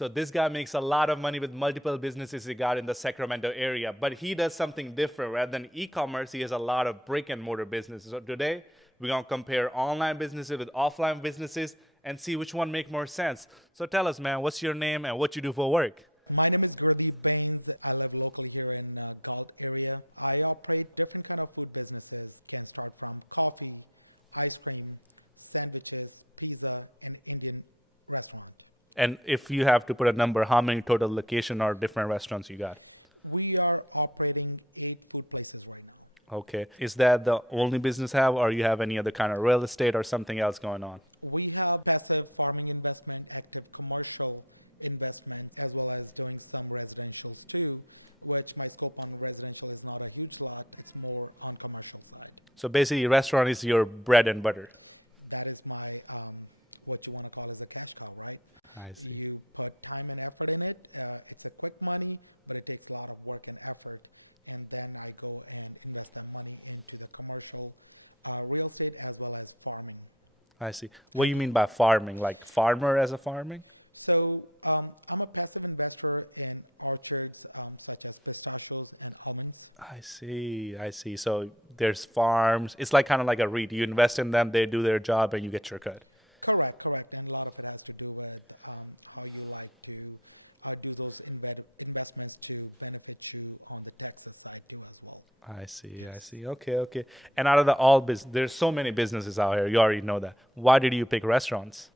So this guy makes a lot of money with multiple businesses he got in the Sacramento area, but he does something different. Rather than e-commerce, he has a lot of brick and mortar businesses. So today, we're going to compare online businesses with offline businesses and see which one make more sense. So tell us, man, what's your name and what you do for work? My name is Gurdeep Bains. I live locally here in Galt area. I operate different kind of food businesses. Can start from coffee, ice cream, sandwiches, pizza, and Indian restaurant. And if you have to put a number, how many total location or different restaurants you got? We are operating 8 food places right now. Okay. Is that the only business have, or you have any other kind of real estate or something else going on? We have passive farming investment, active commercial investment, as well as doing some residentials too, which my scope on residential is not a huge lot. It's more on commercial side. So basically, restaurant is your bread and butter. That is my, what you want to call as a cash cow, right? I see. You put time and effort in it. It's a quick money, but it takes a lot of work and effort. And then I go and invest that money into the commercial real estate as well as farming. I see. What do you mean by farming? Like farmer as a farming? So I'm a passive investor in orchards such as pistachios and almonds. I see. I see. So there's farms. It's like kind of like a REIT. You invest in them, they do their job, and you get your cut. Correct. And a lot of it has to do with how you like to do those investments to benefit you on the Texas side too as well. I see. Yes. I see. Okay. And out of the all business, there's so many businesses out here. You already know that. Why did you pick restaurants?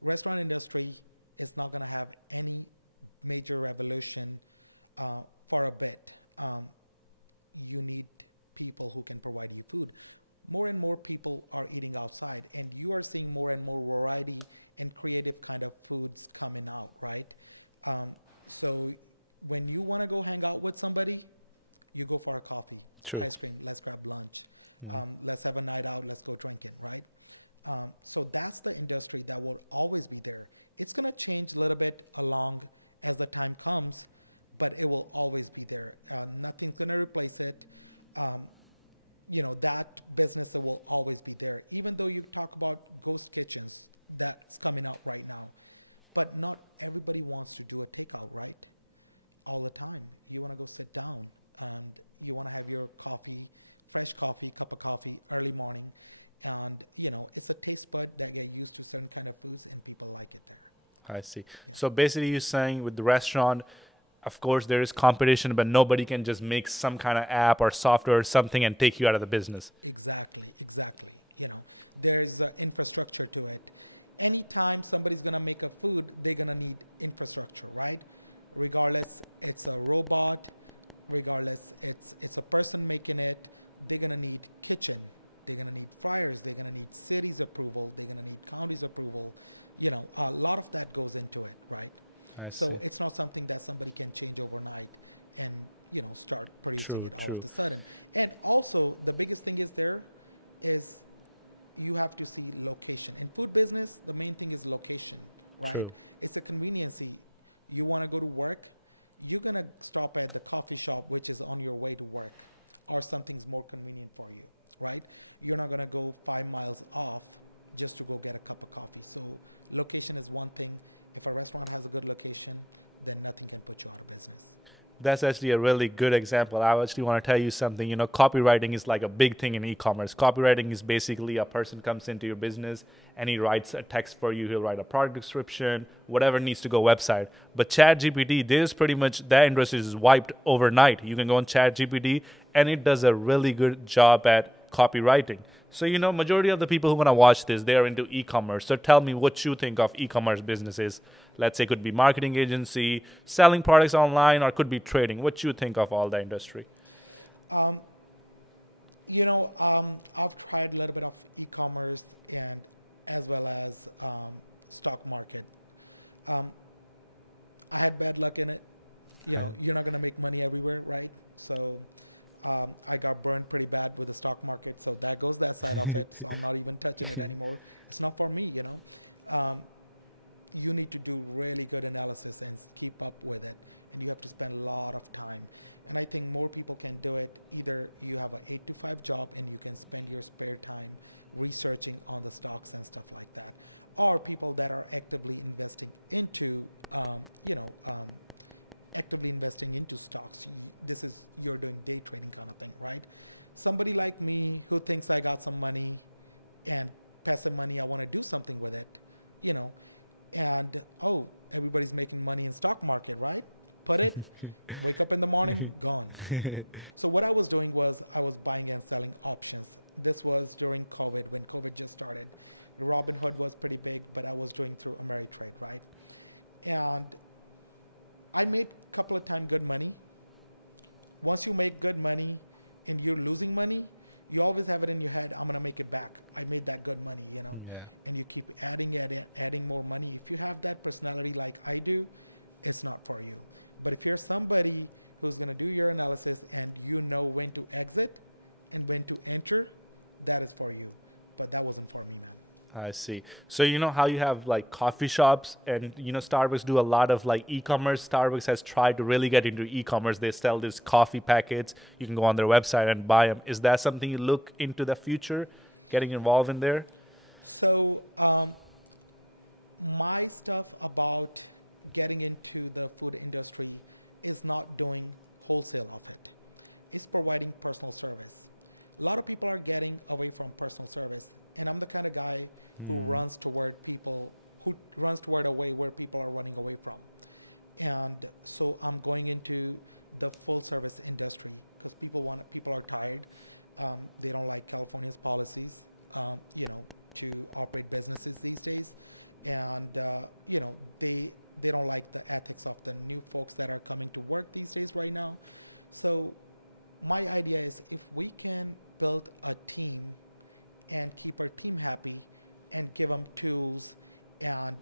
Restaurant industry is not going to have any major revolution for a bit. You need people who can provide you food. More and more people are eating outside, and you are seeing more and more variety and creative kind of foods coming out, right? So when you want to go hang out with somebody, you go for a coffee, True. ice cream, let's grab lunch, let's have a night out, let's go drinking, right? So that's the industry that will always be there. It's going to change a little bit along as the time comes, but it will always be there. Nothing's going to replace it. That business that will always be there. Even though you talk about ghost kitchens, that's coming out right now. But not everybody wants to do a takeout, right? All the time. You want to go sit down and you want to have your coffee, fresh coffee, cup of coffee, early morning. And, it's a taste bud that get used to certain kind of foods and people like it there. I see. Yeah. So basically you're saying with the restaurant, of course, there is competition, but nobody can just make some kind of app or software or something and take you out of the business. Exactly. There's infrastructure to it. Anytime somebody's going to make a food, they're going to need infrastructure, right? Regardless, it's a robot, regardless, it's a person making it, they're going to need kitchen. They're going to need fryers. They're going to need city's approval. They're going to need county's approval. A lot of that goes into it, right? So it's not something that somebody can change overnight and, start producing it all of a sudden. And also, the biggest thing is you have to see location. In food business, the main thing is location, right? True. It's a conveniency. You want to go to work, you're going to stop at the coffee shop, which is on your way to work, or something's more convenient for you, right? You're not going to go 5 miles off just to go get a cup of coffee. So location is one thing. If a restaurant has a good location, then nothing can put you out of business. That's actually a really good example. I actually want to tell you something. Copywriting is like a big thing in e-commerce. Copywriting is basically a person comes into your business and he writes a text for you. He'll write a product description, whatever needs to go website. But ChatGPT, there's pretty much that industry is wiped overnight. You can go on ChatGPT and it does a really good job at copywriting. So, majority of the people who want to watch this, they're into e-commerce. So tell me what you think of e-commerce businesses. Let's say it could be marketing agency, selling products online, or could be trading. What you think of all the industry? I've tried a little bit of e-commerce and as well as stock market. I had bad luck in it. You're not going to make money everywhere, right? So I got burned pretty bad with the stock market. So that goes that side of it. So I'm not even touching it anymore. It's not for me, You need to do really good analysis and keep up with it. And you have to spend a lot of time. And I think more people can do it. Either you have an 8 to 5 job and you can spend your spare time researching on the stocks and stuff like that. or people that are actively investing into, actively investing into stocks. This is, you're doing day trading kind of thing, right? Somebody like me who thinks I got some money and passive money, I want to do something with it, you know, and oh, everybody's making money in stock market, right? Put it, wake up in the morning, gone. So what I was doing was I was buying and selling options. This was during COVID, when COVID just started. Robinhood was pretty big, but I was doing through Ameritrade, right? And I made a couple of times good money. Once you make good money and you're losing money, you always have it in your head, I'm going to make it back. I made that good money, you know? Yeah. And you keep adding more money. If you have that personality like I do, it's not for you. But if you're somebody who's going to do your analysis and you know when to exit and when to enter, that is for you. But that wasn't for me, man. I see. So you know how you have like coffee shops and you know Starbucks do a lot of like e-commerce. Starbucks has tried to really get into e-commerce. They sell these coffee packets. You can go on their website and buy them. Is that something you look into the future, getting involved in there? So my stuff about getting into the food industry is not doing wholesale of it. It's providing personal service. A lot of people are getting away from personal service, and I'm the kind of guy who runs toward a way where people are running away from. And so I'm going into the full service industry because people are tired. They don't like California's policies, to operate businesses these days, and they don't like the ethics of the new folks that are coming to work these days right now. So my idea is, if we can build a team and keep our team happy and give them tools and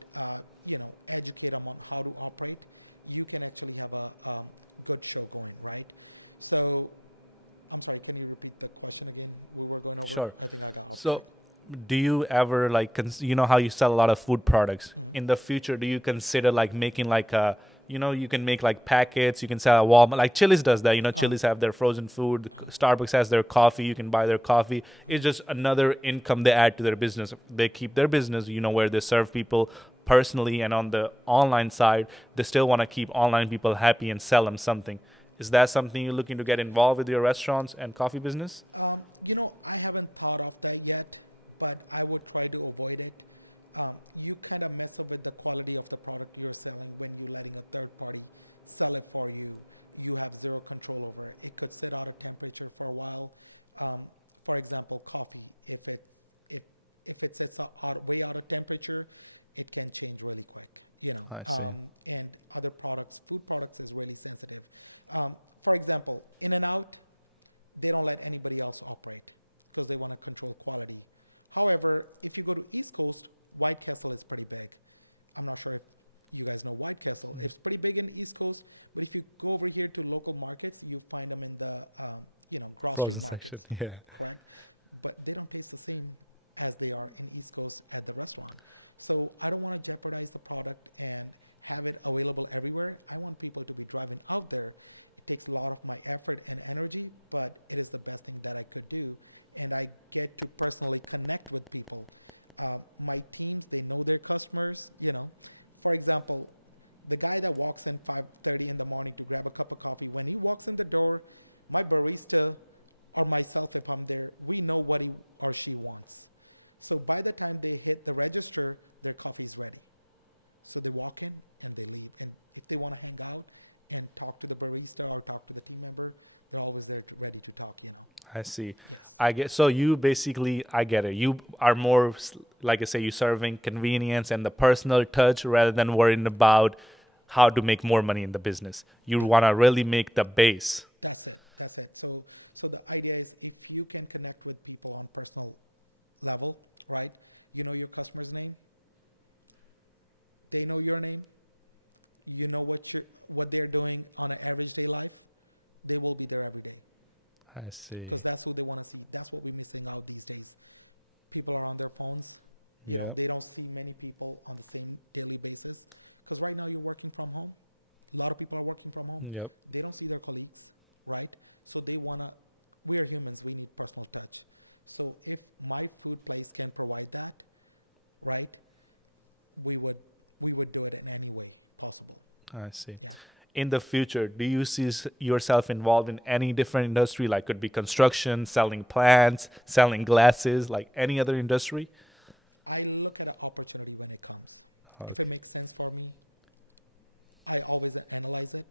educate them on how to operate, you can actually have a good show going, right? So I'm sorry, can you repeat the question again? We were going over. Sure. I think I got off So track. do you ever like you know how you sell a lot of food products Mhm. in the future? Do you consider like making like a you can make like packets, you can sell at Walmart, like Chili's does that, Chili's have their frozen food, Starbucks has their coffee, you can buy their coffee. It's just another income they add to their business. They keep their business, where they serve people personally, and on the online side they still want to keep online people happy and sell them something. Is that something you're looking to get involved with your restaurants and coffee business? I haven't thought of that yet, but I would try to avoid it. You kind of mess up with the quality of the product you're selling when you're letting a third party sell it for you. You have zero control over it. It could sit out of temperature for a while. For example, coffee, if it sits way out of temperature, it can change really quick. I see. And other products, food products, is really sensitive. For example, In-N-Out, they don't let anybody else operate because they want to control quality. However, if you go to East Coast, White Castle is pretty big. I'm not sure if you guys know White Castle. It's pretty big in the East Coast, but if you go over here to local markets, you find them in the grocery Frozen markets. section, yeah. Correct? But they don't taste the same as they are in East Coast at the restaurant. So I don't want to jeopardize the product and have it available everywhere. I want people to be driving out there. It takes a lot of my effort and energy, but it is the best thing that I could do. And I get to personally connect with people. My teams, they know their customers, For example, the guy that walks in 5:30 in the morning to grab a cup of coffee, when he walks in the door, my barista or myself, if I'm there, we know what he or she wants. So by the time they hit the register, their coffee is ready. So they walk in and they leave. And if they want to hang out and talk to the barista or talk to the team member, they're always there ready to talk, I see. Yes. I get. So you basically, I get it. You are more, like I say, you serving convenience and the personal touch rather than worrying about how to make more money in the business. You want to really make the base. That's it. So the idea is, if you can connect with people on personal level, right? You know your customer's name. They know your name. You know what they're doing on an average day life. They will be there every day. I see. Because that's who they want to see. That's what we're missing out these days. People are on their phones. They don't see many people on the same daily basis. Because right now you're working from home. A lot of people are working from home. Yep. They don't see their colleagues, right? So we are humans. We need personal touch. So if my food place can provide that, right? we would do it in any way possible. I see. Yeah. In the future, do you see yourself involved in any different industry? Like could be construction, selling plants, selling glasses, like any other industry? I look at an opportunity when it comes. Okay. If it makes sense for me, I always analyze it.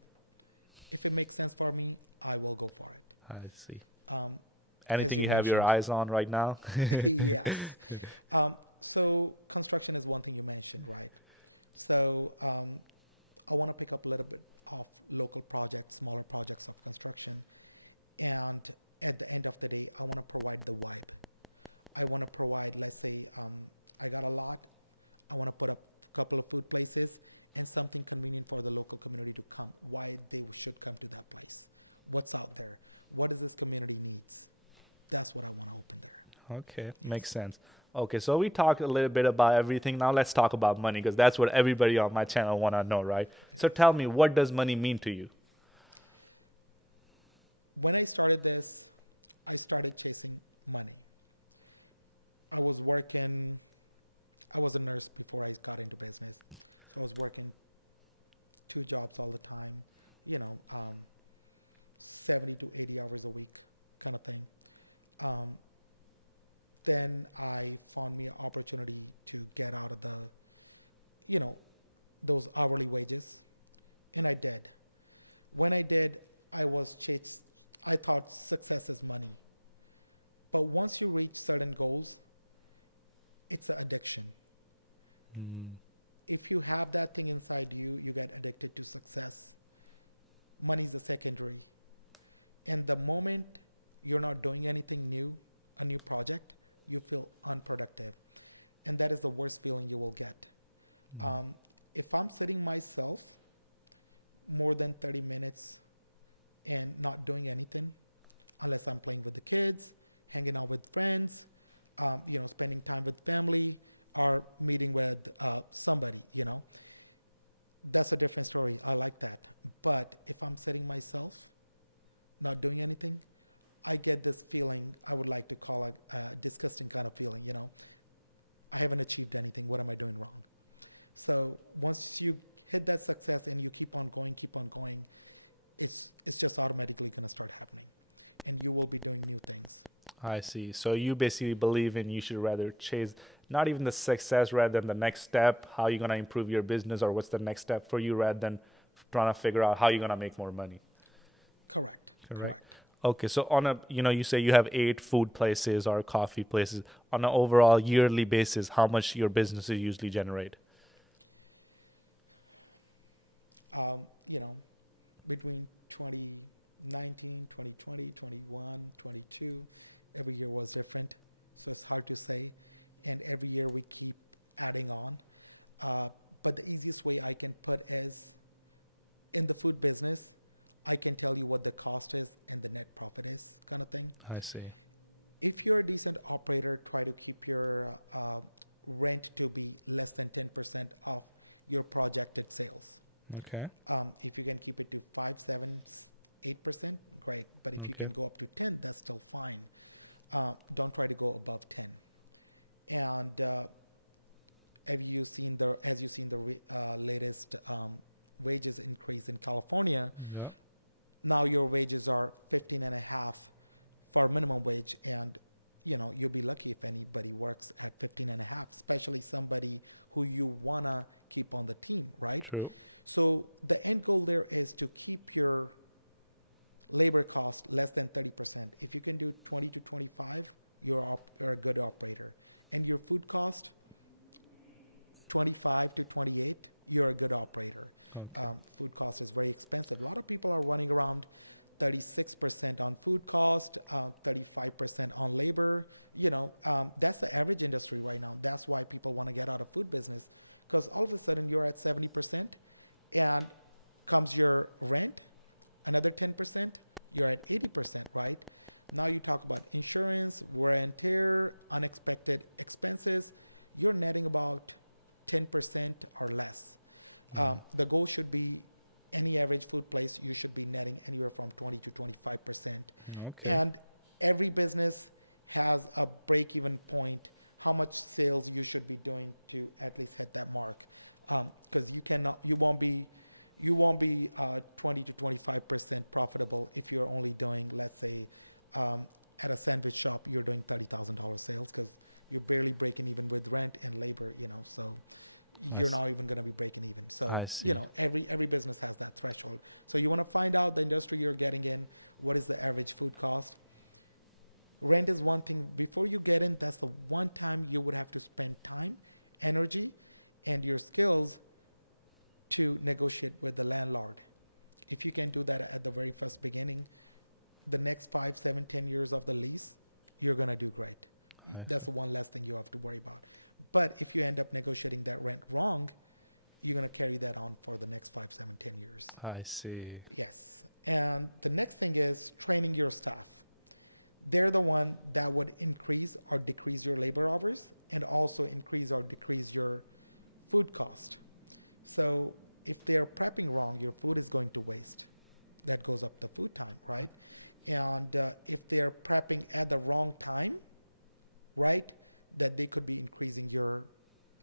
If it makes sense for me, I will go for it. I see. Um, Anything you you have your mentioned- eyes on right now? yes. So construction is one thing you mentioned, right? So I want to pick up a little bit of local projects, smaller projects of construction. And at the end of the day, I want to provide the vibe. I want to provide, let's say, I got a lot. I want to put up a couple of food places and something convenient for the local community to come, why they should come to that place. What's out there? What does this community needs? That's what I want to open there. Okay, Yes. makes sense. Okay, so we talked a little bit about everything. Now let's talk about money because that's what everybody on my channel want to know, right? So tell me, what does money mean to you? When I started this, I started chasing money. I was a nurse before I got into business. So I was working 2 jobs all the time, 70 to 80 hours a week kind of thing. Then I found me an opportunity to get out of those hourly wages. And I did. When I did, I thought success is money. But once you reach certain goals, it's an addiction. If you have that thing inside you, you get addicted to success. Money is a secondary. And the moment you're not doing anything new, a new project, you feel unproductive. And that is the worst feeling you will get. If I'm sitting myself more than 30 minutes and not doing anything, unless I'm playing with the kids, hanging out with friends, spending time with family, or meeting with somebody, that's a different story. I like that. But if I'm sitting myself, not doing anything, I get this feeling I would like to call a disgusting kind of feeling, I haven't achieved anything. What am I doing wrong? So once you hit that success and you keep on going, it's just automatically going to start happening. And you will be doing new things. I see. So you basically believe in you should rather chase not even the success rather than the next step, how you're going to improve your business or what's the next step for you rather than trying to figure out how you're going to make more money. Correct. Okay, so on you say you have 8 food places or coffee places. On an overall yearly basis, how much your businesses usually generate? Between 2019, 2020, 21, 22, every year was different. So it's hard to say. And every year we keep adding on. But the easiest way I can put is in the food business, I can tell you what the cost is and the net profit is kind of thing. I see. If you're a decent operator, try to keep your rent to be less than 10% of your projected sales. Okay. If you can keep it to 5, 7, 8%, great. But if you can go up to 10, that's still fine. Don't try to go above 10. And as you've seen the latest wages increase in California, Yeah. now your wages are 15.5 for minimum wage, and you'll be lucky if anybody works at 15.5, especially somebody who you wanna keep on the team, right? True. So the end goal there is to keep your labor cost less than 30%. If you can do 20 to 25, you're a good operator. And your food cost 25 to 28, you're a good operator. Okay. Food cost is very expensive. A lot of people are running around 36% on food cost, 35% on labor. That's the average industry right now. That's why people want to get out of food business, because all of a sudden you're at 70% and comes your rent, another 10%, you're at 80%, right? Now you talk about insurance, wear and tear, unexpected expenses, you're netting about 10% or less. The goal should be any average food place, you should be netting anywhere from 20 to 25%. Okay. And every business has a break-even point how much sales you should be doing to at least hit that mark. Because you won't be 20 to 25% profitable if you're only doing, let's say, at a sandwich shop, you're doing $30,000 sales because you're barely breaking even with rent and labor, so you're not even going to be breaking even. So, every business has that threshold. So you want to find out the industry you're getting in, what is the average food cost. Rent is one thing. Before you get in, that's the one time you would have to spend time, energy, and your skills to negotiate with the landlord. If you can do that at the very first beginning, the next 5, 7, 10 years of the lease, you're going to do great. That's the one less thing you have to worry about. But if you end up negotiating that rent wrong, you're going to carry that on for the next 5, 7, 10 years. I see. Yes. And the next thing is training your staff. They're the one that would increase or decrease your labor hours and also increase or decrease your food cost. So if they're prepping wrong, your food is going to waste. That goes up the food time, right? And if they're prepping at the wrong time, right, that they could be increasing your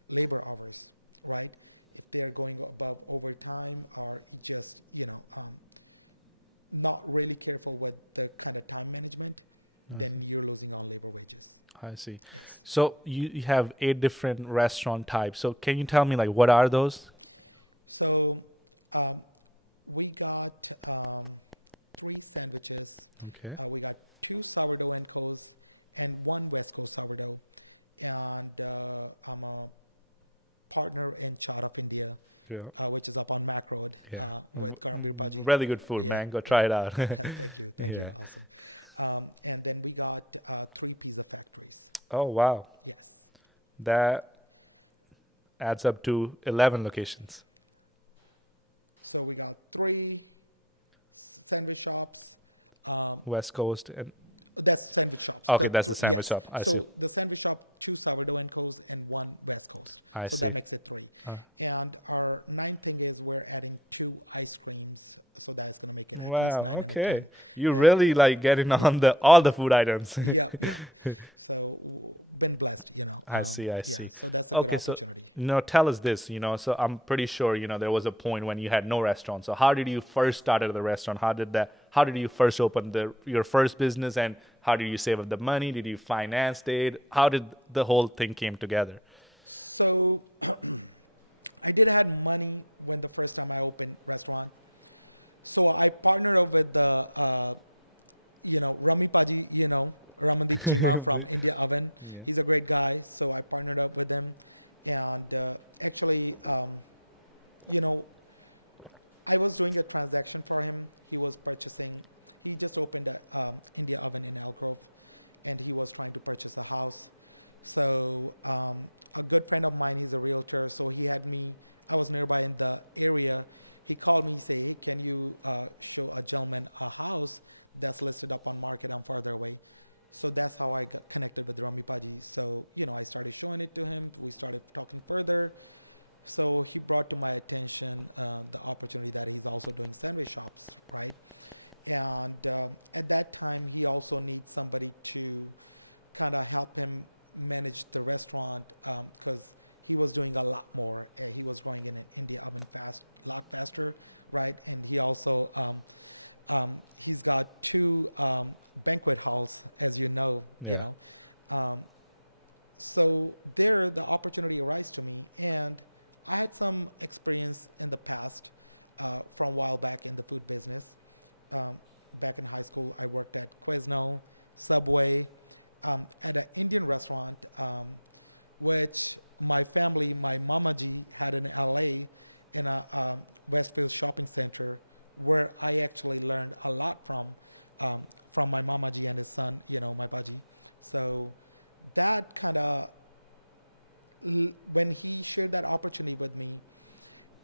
labor hours, right? If they're going above overtime or just, not really careful with the kind of time management, then you're losing on labor wages. I see. Yes. So you have 8 different restaurant types. So can you tell me, what are those? So we got 3 sandwiches. Okay. We got 2 sourdough and co's and 1 West Coast sourdough. And I'm a partner in Chaat of India, which is up on Mac Road with Karambir Paji. Really good food, man. Go try it out. Thank you. Awesome. And then we got 3 pizza factories. Oh, wow. Yes. That adds up to 11 locations. So we got 3 sandwich shops. West Coast and... That's sandwich shops. Okay, that's the sandwich shop. I see. The sandwich shop, 2 sourdough and co's and 1 West Coast. So that makes it 3. And our 9th thing is we're adding 2 ice creams. So that's going to make it at least 9 and a 10. You really getting on all the food items. Yeah. So been blessed, I see. So that's a good opportunity. So, tell us this, so I'm pretty sure, there was a point when you had no restaurant. So how did you first start at the restaurant? How did you first open your first business, and how did you save up the money? Did you finance it? How did the whole thing came together? So I did have money when the first time I opened restaurant. So I partnered up with the, Rami Paji, Ramandeep Chima from India Oven. Yeah. He's a great guy. So I partnered up with him. And actually, I was doing a transaction for him. He just opened an India Oven in Elk Grove, and he was trying to purchase a house. So a good friend of mine, he's a realtor, so I was nearby in the area. He called me, say, hey, can you show a gentleman a house that's listed up on market? I'm farther away. So that's how I got connected with Rami Paji. So, I started showing it to him. We started talking further. So he brought to my attention the opportunity that he's also doing sandwich shops, right? And at that time, he also needs somebody to kind of help him manage the restaurant because he was doing a lot more. He was growing in an India Oven a lot faster, right? And he also, he's got 2 banquet halls, as you know. So there, the opportunity arose to me, and I had some experience in the past from a while back in the food business. Back in high school, I worked at Quizno, Subway, at an Indian restaurant, which my family, my mamaji, had in LA in a Westfield shopping center, where I actually learned a lot from my mamaji and his son, my baji. So that kind of, when he shared that opportunity with me,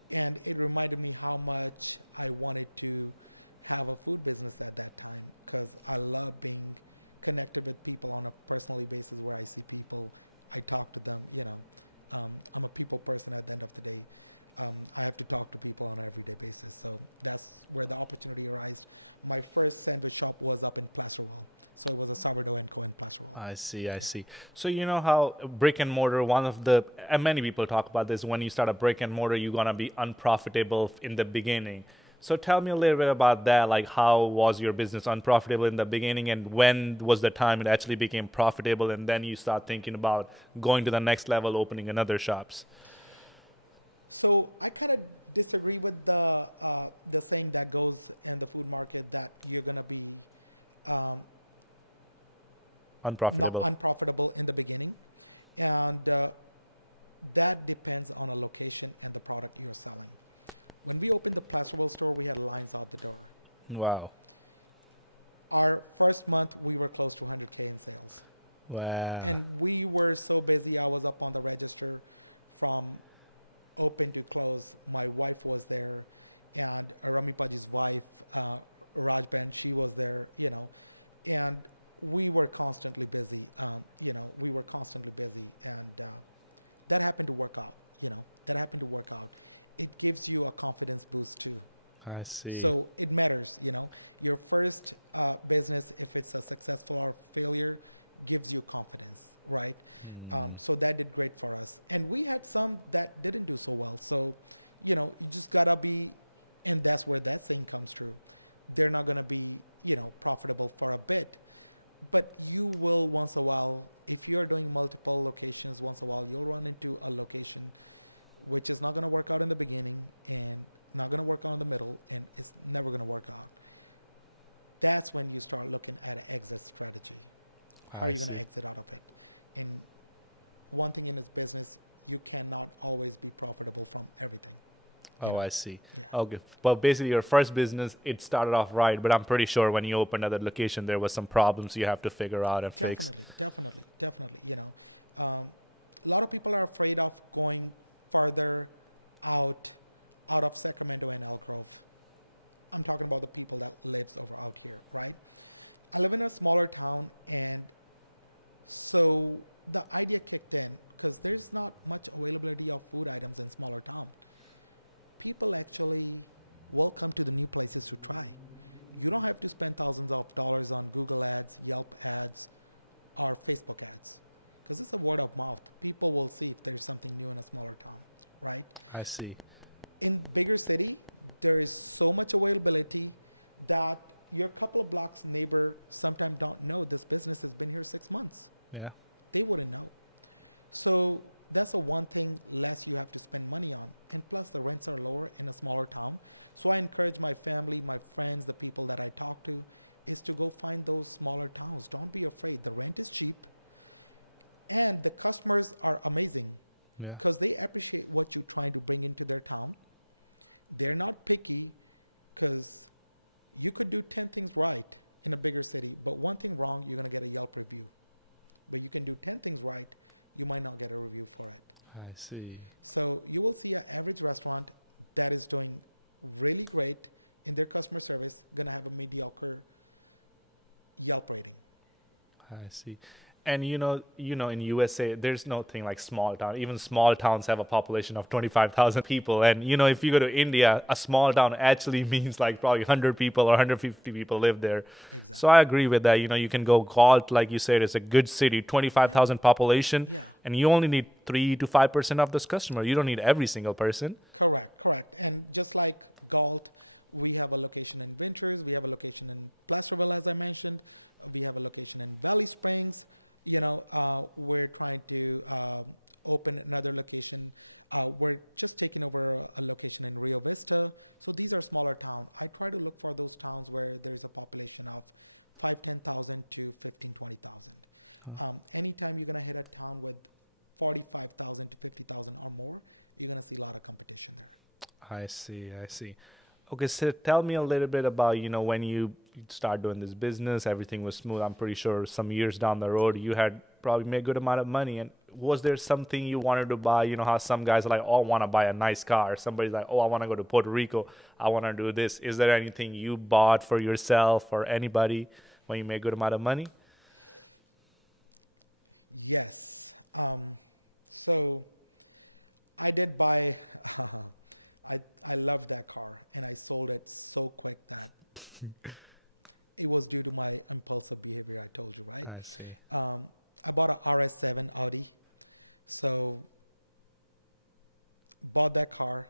and it reminded me how much I wanted to have a food business at that time, because I love being connected with people on a personal basis, where I see people, I talk to them, I'm a people person at the end of the day. I have to talk to people on an everyday basis. So that's where the opportunity arose. My first sandwich shop was up in Placerville. So it was a Sourdough and Co. in Placerville. I see, I Yeah. see. So you know how brick and mortar, one of the, and many people talk about this, when you start a brick and mortar, you're gonna be unprofitable in the beginning. So tell me a little bit about that, like how was your business unprofitable in the beginning and when was the time it actually became profitable and then you start thinking about going to the next level, opening another shops? So I kind of disagree with the saying that goes in the food market that you're gonna be not Unprofitable. unprofitable in the beginning, and that depends on a location and the product you're selling. When we opened the Placerville store, we had lines out the door. Wow. Our first month, we were close to 100K in sales. Wow. And we were so busy, I was up on the register from open to close. My wife was there, and Rami Paji's wife, Rajban, she was there, and we were constantly busy. And that happened to work out. That happened to work out. It gives you a confidence boost too. I see. So it matters. Your first business, if it's a successful or failure, gives you confidence, right? So that did great for us. And we had some that didn't do so well. So, you just gotta be, and that's where that saying comes true. They're not gonna be, profitable for a bit, but you will once a while, if you're doing multiple locations, once a while you'll run into a location which is not gonna work out in the beginning and not gonna work out in the middle, and it's never gonna work out. That's when you start looking at an exit strategy. How are you going to exit out of it? And one thing in this business, you cannot always be profitable from everything. Oh, I see. Yeah. Okay. Well, basically, your first business, it started off right, but I'm pretty sure when you opened another location, there was some problems you have to figure out and fix. Definitely. A lot of people are afraid of going further out of Sacramento and Elk Grove. I'm talking about the people that lives over out here, right? I live in a smaller town, and so the idea kicked in because there's not much availability of food items in smaller town. People actually will come to the new places to try. You don't have to spend thousands of dollars on Google ads, Yelp ads, or Facebook ads because it's a word of mouth. People will see if there's something new in a smaller town, right? I see. In bigger city, there is so much availability that your couple of blocks neighbor sometimes don't know this business has been here 6 months. Yeah. They wouldn't know. So that's the one thing less you have to spend money on. And plus the rents are lower in a smaller town. So I encourage my family, my friends, the people that I talk to is to go find those smaller towns. Don't be afraid. The rent is cheap and the customers are amazing because they appreciate what you're trying to bring into their town. They're not picky because you could do 10 things right in a bigger city, but one thing wrong, you're going to get a Yelp review. But you can do 10 things right, you might not get a review for it. I see. So you will see an average restaurant that is doing really great in their customer service, going to have a mediocre Yelp rating. I see. And in USA, there's no thing like small town. Even small towns have a population of 25,000 people. And, if you go to India, a small town actually means like probably 100 people or 150 people live there. Exactly. So I agree with that. You can go Galt, like you said, it's a good city, 25,000 population. Yeah. And you only need 3 to 5% of those customers. You don't need every single person. Correct. And just like Galt, we have a location in Ventures. We have a location in Placerville, as I mentioned. We have a location in Valley Springs. We're trying to open another location. We're just taking over a location in Rio Vista. So these are smaller towns. I try to look for those towns where there's a population of 10,000 to 20,000. Anytime you're going to hit a town with 45,000 to 50,000 or more, you're going to see a lot of competition there. I see. Okay, so tell me a little bit about, when you start doing this business, everything was smooth. I'm pretty sure some years down the road, you had probably made a good amount of money. And was there something you wanted to buy? How some guys are like, oh, I want to buy a nice car. Somebody's like, oh, I want to go to Puerto Rico. I want to do this. Is there anything you bought for yourself or anybody when you made a good amount of money? Yes. So I did buy I loved that car, and I sold it so quick that it was due to my impulsive behavior. I told you, right? I see. I bought a RS7 Audi, so bought that car.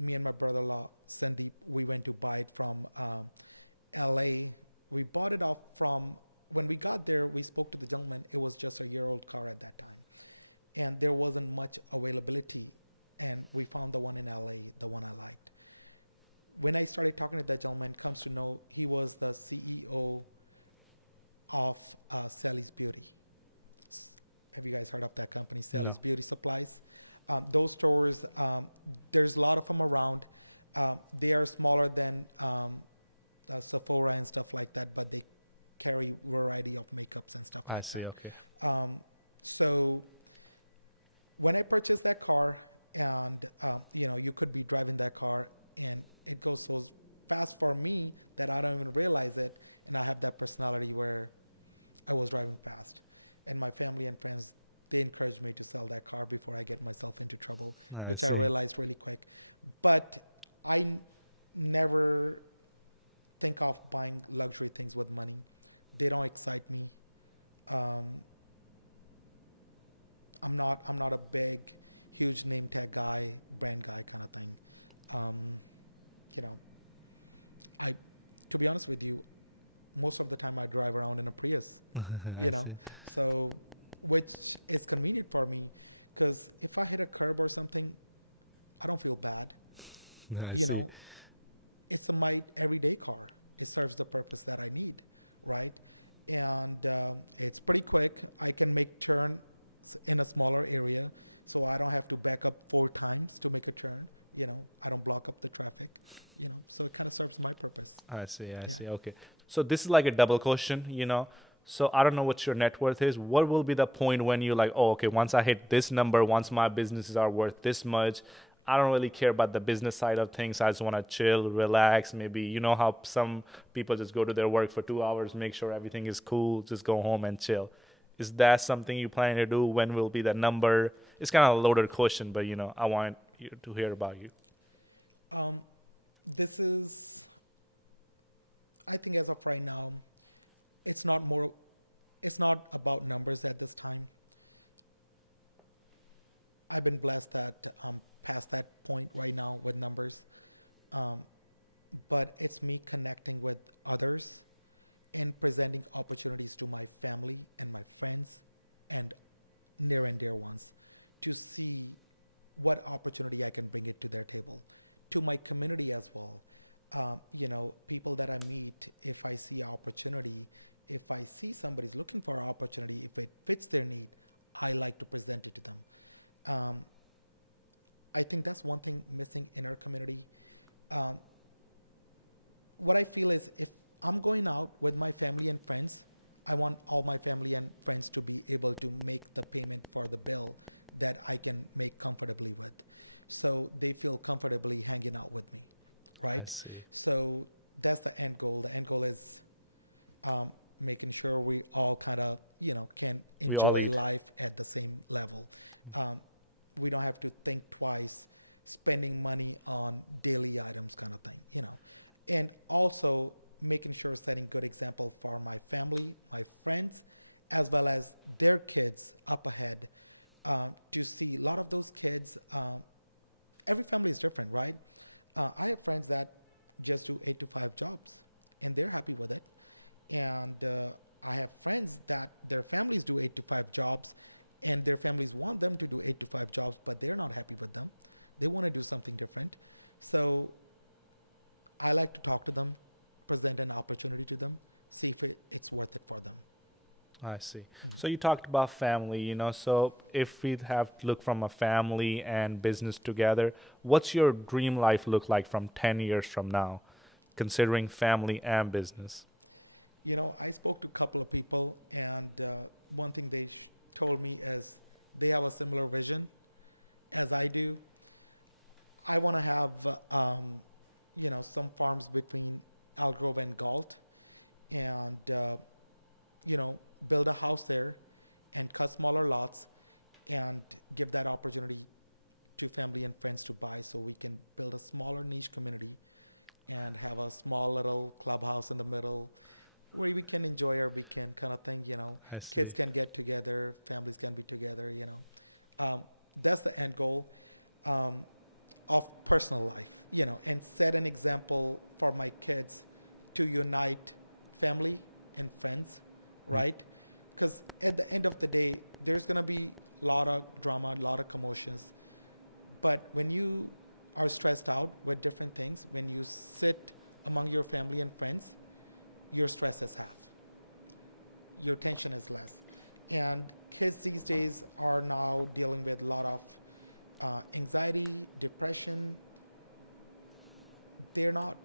Me and my brother-in-law Sandeep, we went to buy it from LA. We bought it off from, when we got there, we spoke to the gentleman. It was just a year-old car at that time, and there wasn't much availability, and we found the one in LA, the one I liked. When I started talking to that gentleman, comes to know he was the CEO of Sally's Beauty. Have you guys heard of that company, Sally's No. Beauty Supplies? Those stores, there's a lot of them around. They are smaller than Sephora and stuff like that, but they carry variety of makeups and stuff like I see. that. Okay. So when I purchased that car, and you could be driving that car, and it goes so fast for me that I don't even realize it, and I have that personality where I was driving fast, and my family and friends, they encouraged me to sell that car before I get myself into trouble, which I see. realized really quick. But I never think of buying luxury things with money. They don't excite me. I'm not a big, huge name tag guy, brand guy kind of thing. You know, I, to be honest with you, most of the time I drive around in a Prius. I see. So, which is convenient for me, because if I hit a curb or something, I don't feel bad. I you see. know, it's my everyday car. It serves the purpose that I need, right? And it's pretty quick. I can make turn in a smaller area, so I don't have to back up 4 times to make a turn. I don't block up the traffic. So it kind of serves my purpose. I see. I Yeah. see. Okay. So this is like a double question. So I don't know what your net worth is. What will be the point when you're like, oh, okay, once I hit this number, once my businesses are worth this much, I don't really care about the business side of things. I just want to chill, relax. Maybe you know how some people just go to their work for 2 hours, make sure everything is cool, just go home and chill. Is that something you plan to do? When will be the number? It's kind of a loaded question, but I want you to hear about you. This is, I think, as of right now, it's not about numbers at this time. I've been blessed that I'm past that point right now with numbers. But it's me connecting with others and presenting opportunities to my family and my friends and near and dear ones to see what opportunity I can bring it to their table, to my community as well. People that I meet, if I see opportunity, if I see somebody's looking for an opportunity, if it fits their need, I like to present it to them. I think that's one thing missing in our community. What I feel is, if I'm going out with my family and friends, I want all my family and friends to be able to make the payment for the bill that I can make comfortably with. So they feel comfortably hanging out with me, right? I see. So that's the end goal. The end goal is making sure we all kind of, can enjoy life at the same level. We don't have to think twice, spending money on daily items kind of thing, And also making sure setting good example for my family, my friends, as well as their kids up ahead, to see a lot of those kids. Every family is different, right? I have friends that just do 8 to 5 jobs, and they're happy with it. And I have friends that their families do 8 to 5 jobs, and their families want them to do 8 to 5 jobs, but they're not happy with them. They want to do something different. So I like to talk to them, present an opportunity to them, see if it's worth it for them. I see. Mm-hmm. So you talked about family, so if we have to look from a family and business together, what's your dream life look like from 10 years from now, considering family and business? I spoke to a couple of people, and one thing they told me is they have a similar vision as I do. I want to have, some farms between Algrove and Galt, and, build a house there and cut smaller lots and give that opportunity to family and friends to buy, so we can build a smaller niche community and have a small little clubhouse in the middle where we can enjoy our weekend kind of thing. I see. Kids can get together, families can be together. That's the end goal of personal life, and set an example for my kids to unite family and friends, right? Because at the end of the day, there's going to be a lot of drama, a lot of commotions. But when you are stressed out with different things, when you sit among your family and friends, your stress is half. Your tension is less. And kids these days are now dealing with a lot of anxiety, depression. They're not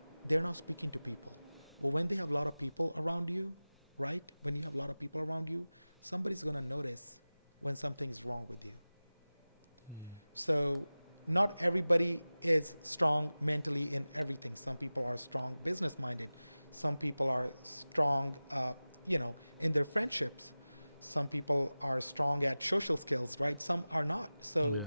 speaking to people. Well, when they have a lot of people around you, right? When you have a lot of people around you, somebody's going to notice when something's wrong with you. So not everybody is strong mentally in everything. Some people are strong business minded. Some people are strong, in their friendships. Some people are strong at social skills, right? Some are not. So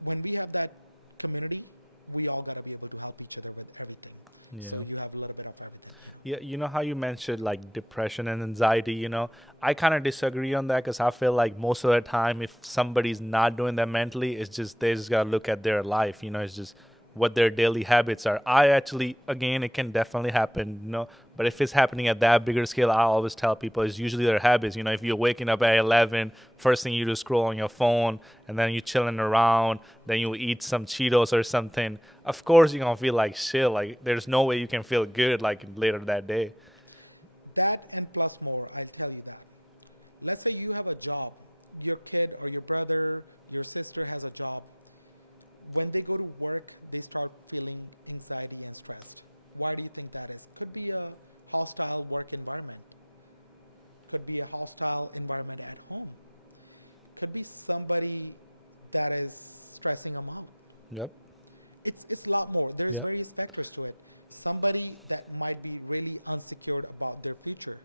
when we have that community, we all got to be able to help each other with everything. So you have a little bit of everything. Yeah, you know how you mentioned like depression and anxiety, I kind of disagree on that, because I feel like most of the time if somebody's not doing that mentally, it's just they just got to look at their life, it's just what their daily habits are. I actually, again, it can definitely happen, but if it's happening at that bigger scale, I always tell people it's usually their habits. If you're waking up at 11, first thing you do is scroll on your phone, and then you're chilling around, then you eat some Cheetos or something. Of course, you're going to feel like shit. Like, there's no way you can feel good like later that day. That and plus more, I'll tell you that. Let's say you have a job. Your kid or your brother, your sister has a job. When they go to work, they start feeling anxiety and stressed. Why do you think that is? Could be a hostile work environment. Could be a hostile environment at home. Could be somebody that is stressing them out. Yep. It's a lot more. There's various factors to it. Somebody that might be really unsecured about their future.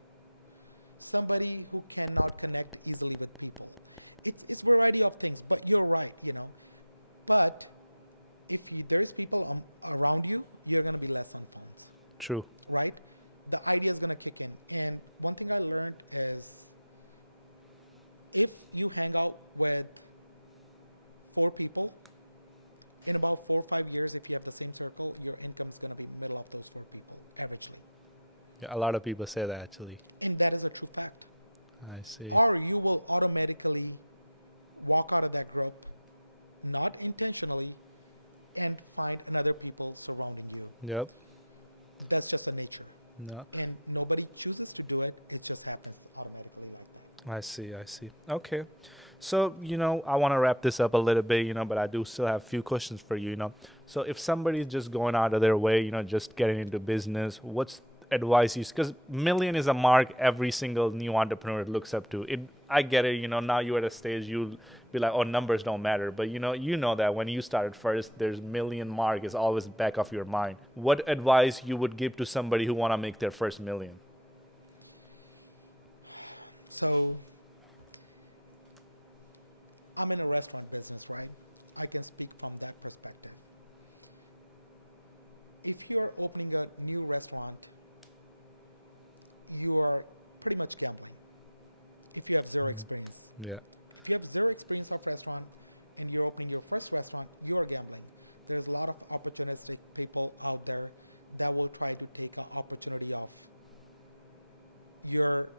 Somebody who cannot connect easily with people. It's a variety of things, but you're right, But if there's people around you, you're going to be less on phones. True. Right? The idea is going to kick in. And one thing I learned is if you hang out with 4 people, in about 4 or 5 years, if you have the same circle, your income is going to be middle of those 4 people, averagely. Yeah, a lot of people say that, actually. And that is a true fact. I see. Or you will automatically walk out of that group, not intentionally, and find another people surrounding you. Yep. That's just a nature. No. And nobody chooses to do it. It just happens automatically like that. I see. Okay. So, I want to wrap this up a little bit, but I do still have a few questions for you, So if somebody's just going out of their way, just getting into business, what's advice you, because million is a mark every single new entrepreneur looks up to. I get it, now you're at a stage you'll be like, oh, numbers don't matter. But you know that when you started first, there's million mark is always back of your mind. What advice you would give to somebody who want to make their first million? So I'm in a restaurant business, right? I can speak from that perspective. If you're opening a new restaurant, you are pretty much gambling if you have zero experience. Yeah. If you have zero experience of restaurant and you're opening your first restaurant, you're gambling. There's a lot of opportunistic people out there that will try to take an opportunity of your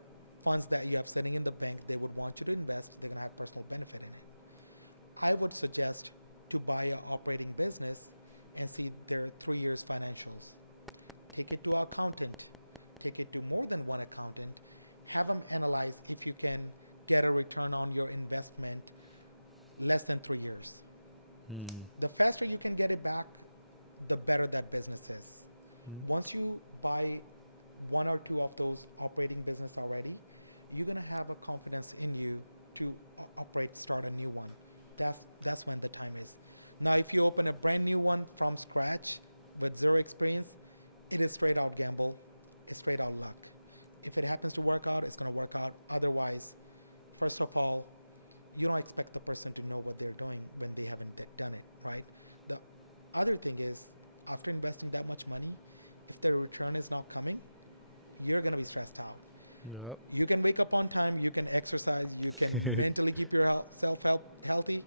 funds that you have sitting in the bank. They would want you to invest. They're going to have personal benefit in it. I would suggest to buy an operating business and see their 3 years financials. Take it to an accountant. Take it to more than one accountant. Have them analyze if you can get a return on your investment less than 3 years. The faster you can get it back, the better that business is. Once you buy 1 or 2 of those operating business already, you're going to have a confidence in you to start a new one. That's when the time is. Now, if you open a brand new one from scratch with zero experience, it is straight out gamble. It's straight out luck. If it happens to work out, it's going to work out. Otherwise, first of all, you don't expect the person to know what they're doing when they haven't done it, right? The other thing is, after investing that much money, if the return is not coming, you're going to be stressed out. Yep. You can wake up on time, you can exercise, you can mentally keep yourself healthy.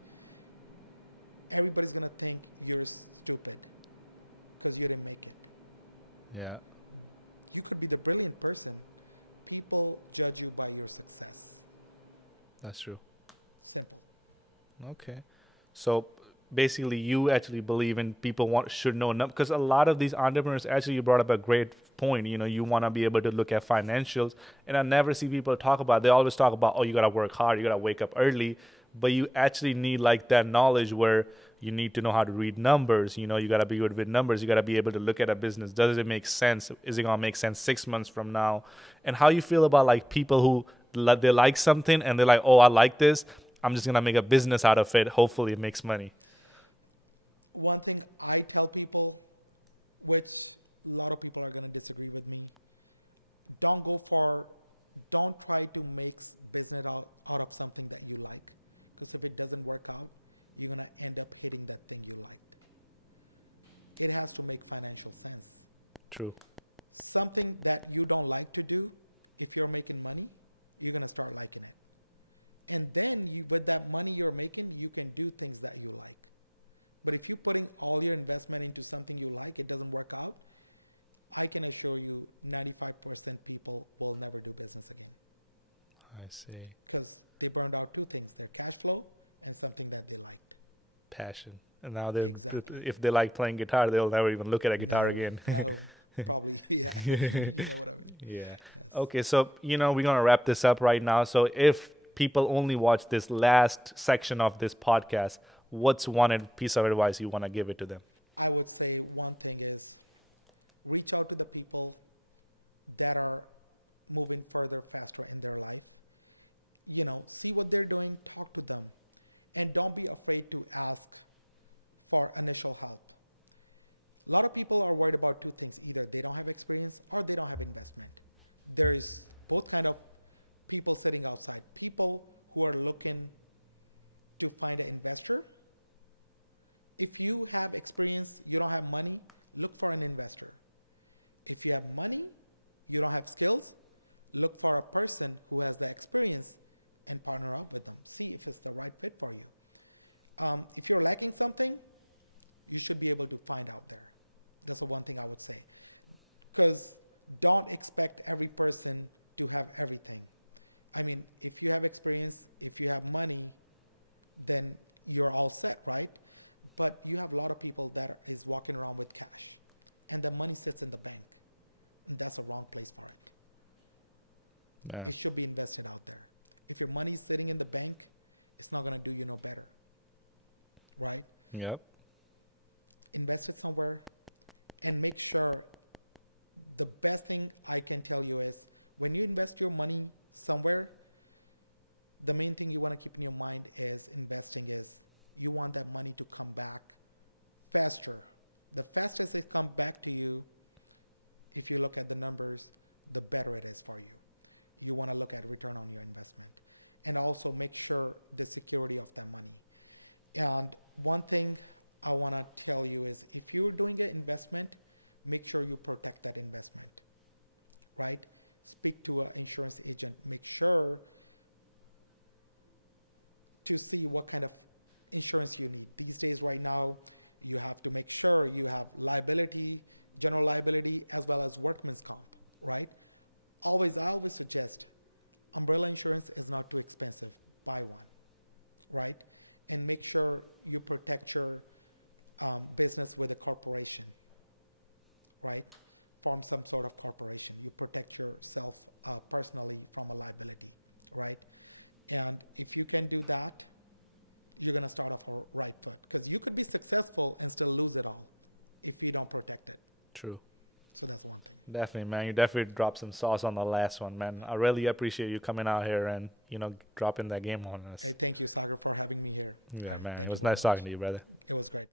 Everybody's going to think you're stupid because you didn't make it. Yeah. You could be the brilliant person. People judge you by your success. That's true. Simple. Okay. So basically you actually believe in people should know enough, because a lot of these entrepreneurs, actually you brought up a great point, you want to be able to look at financials, and I never see people talk about, they always talk about, oh, you got to work hard, you got to wake up early, but you actually need like that knowledge where you need to know how to read numbers, you got to be good with numbers, you got to be able to look at a business, does it make sense, is it going to make sense 6 months from now, and how you feel about like people who they like something and they're like, oh, I like this, I'm just going to make a business out of it, hopefully it makes money. One thing I tell people, which a lot of people are going to disagree with me, don't try to make business out of something that you like. Because if it doesn't work out, you're going to end up hating that thing you liked. It has to make financial sense. True. Something that you don't like to do, if you're making money, you're going to start liking it. And then with that money you're making, you can do things that you like. But if you're putting all your investment into something you like, it doesn't work out, I can assure you 95% people will never do business again. I see. Because they burned out two things, their cash flow and something that they liked. Passion. And now Exactly. if they like playing guitar, they'll never even look at a guitar again. No, probably, yeah. You know what I mean? Yeah. Yes. Okay, so, we're going to wrap this up right now. So if people only watch this last section of this podcast, what's one piece of advice you want to give it to them? I would say one thing is reach out to the people that are moving further, faster in their life. See what they're doing, talk to them, and don't be afraid to ask for initial help. A lot of people are worried about two things. Either they don't have experience or they don't have investment. There is both kind of people sitting outside. People who are looking to find an investor. If you have experience, you don't have money, look for an investor. If you have money, you don't have skills, look for a person who has the experience and partner up with them. See if it's the right fit for you. If you're lacking something, you should be able to find out there. That's the one thing I would say. Because don't expect every person to have everything. I mean, if you have experience, if you have money, then you're all set, right? But you have a lot of people that is walking around with cash and the money sits in the bank. And that's a wrong place for it. Yeah. It should be invested out there. If your money is sitting in the bank, it's not going to do you no better. Right? Yep. Invest it somewhere and make sure. The best thing I can tell you is when you invest your money somewhere, the main thing you want to keep in your mind is investing is you want that money to come back faster. The fastest it comes back to you, if you look at the numbers, the better it is for you. You want to look at return on your investment and also make sure the security of that money. And one thing I want to tell you is if you're doing an investment, make sure you protect that investment, right? Speak to an insurance agent. Make sure to see what kind of insurance you need. These days right now, you have to make sure you have liability, general liability, as well as workman's comp, right? I always suggest umbrella insurance is not too expensive. Buy one, right? And make sure you protect your business with a corporation, right? Form some sort of corporation. You protect yourself personally from a liability, right? And if you can do that, you're going to start off a right foot. Because you could be successful and still lose it all if you don't protect it. True. So that's one thing. Definitely, man. You definitely dropped some sauce on the last one, man. I really appreciate you coming out here and, dropping that game on us. Hey, thank you, Sagar, for having me here. Yeah, right, man. It was very nice talking much. to you, brother. It was great.